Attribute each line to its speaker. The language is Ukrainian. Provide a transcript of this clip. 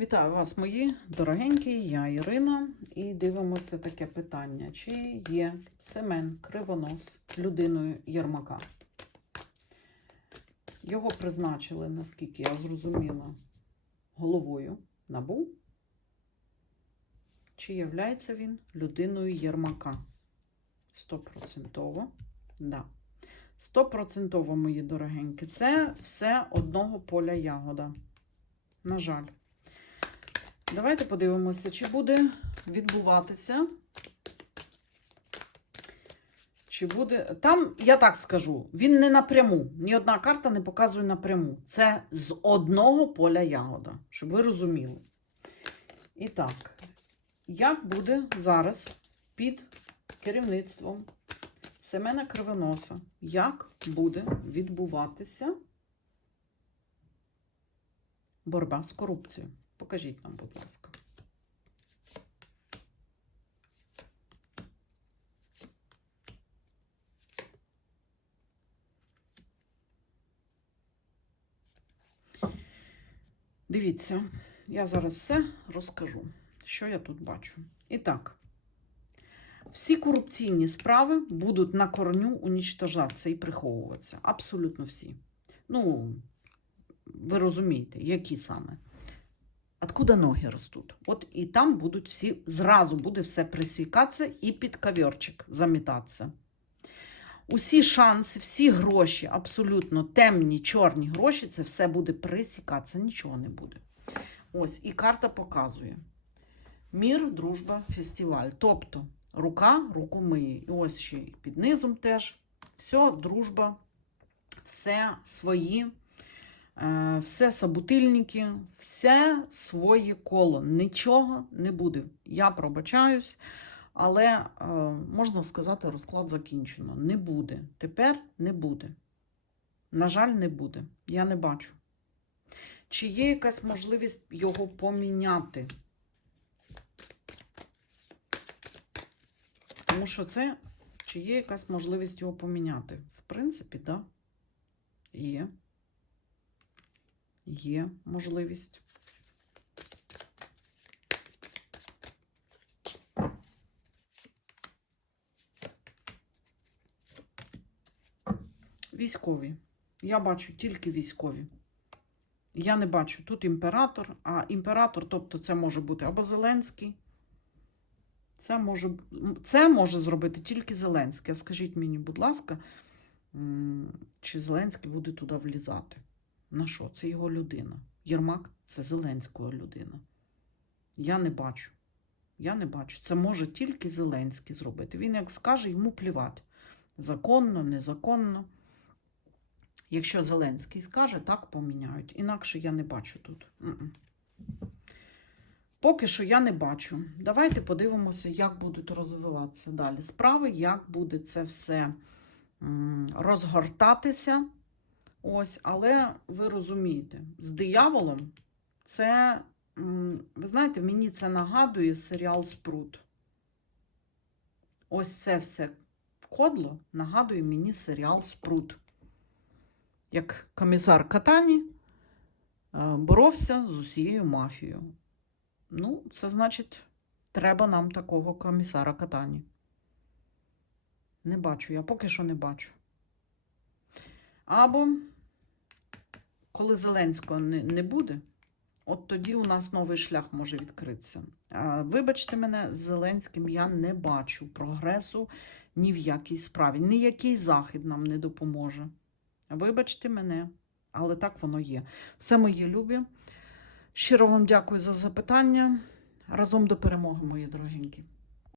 Speaker 1: Вітаю вас, мої дорогенькі, я Ірина, і дивимося таке питання: чи є Семен Кривонос людиною Єрмака? Його призначили, наскільки я зрозуміла, головою НАБУ. Чи являється він людиною Єрмака? Стопроцентово. Да. Стопроцентово, мої дорогенькі. Це все одного поля ягода. На жаль. Давайте подивимося, чи буде відбуватися. Чи буде. Там, я так скажу, він не напряму. Ні одна карта не показує напряму. Це з одного поля ягода, щоб ви розуміли. І так, як буде зараз під керівництвом Семена Кривоноса, як буде відбуватися боротьба з корупцією? Покажіть нам, будь ласка. Дивіться, я зараз все розкажу, що я тут бачу. І так, всі корупційні справи будуть на корню унічтожатися і приховуватися. Абсолютно всі. Ну, ви розумієте, які саме. Откуда ноги ростуть? От і там будуть всі, зразу буде все присвікатися і під коверчик замітатися. Усі шанси, всі гроші, абсолютно темні, чорні гроші, це все буде присікатися, нічого не буде. Ось, і карта показує: мір, дружба, фестиваль. Тобто рука руку миє. І ось ще під низом теж. Все, дружба, все свої. Е, все собутильники, все своє коло. Нічого не буде. Я пробачаюсь, але е, можна сказати, розклад закінчено. Не буде. Тепер не буде. На жаль, не буде. Я не бачу. Чи є якась можливість його поміняти? Тому що це, чи є якась можливість його поміняти? В принципі, так. Да. Є. Є можливість. Військові. Я бачу тільки військові. Я не бачу тут імператор, а імператор, тобто це може бути або Зеленський. Це може, це може зробити тільки Зеленський. А скажіть мені, будь ласка, чи Зеленський буде туди влізати? На що? Це його людина. Єрмак це Зеленського людина. Я не бачу. Я не бачу. Це може тільки Зеленський зробити. Він, як скаже, йому плівати. Законно, незаконно. Якщо Зеленський скаже, так поміняють. Інакше я не бачу тут. Поки що я не бачу. Давайте подивимося, як будуть розвиватися далі справи, як буде це все розгортатися. Ось, але ви розумієте, з дияволом це, ви знаєте, мені це нагадує серіал Спрут. Ось це все кодло нагадує мені серіал Спрут. Як комісар Катані боровся з усією мафією. Ну, це значить, треба нам такого комісара Катані. Не бачу, я поки що не бачу. Або, коли Зеленського не, не буде, от тоді у нас новий шлях може відкритися. А, Вибачте мене, з Зеленським я не бачу прогресу ні в якій справі. Ніякий захід нам не допоможе. Вибачте мене, але так воно є. Все мої любі. Щиро вам дякую за запитання. Разом до перемоги, мої дорогенькі.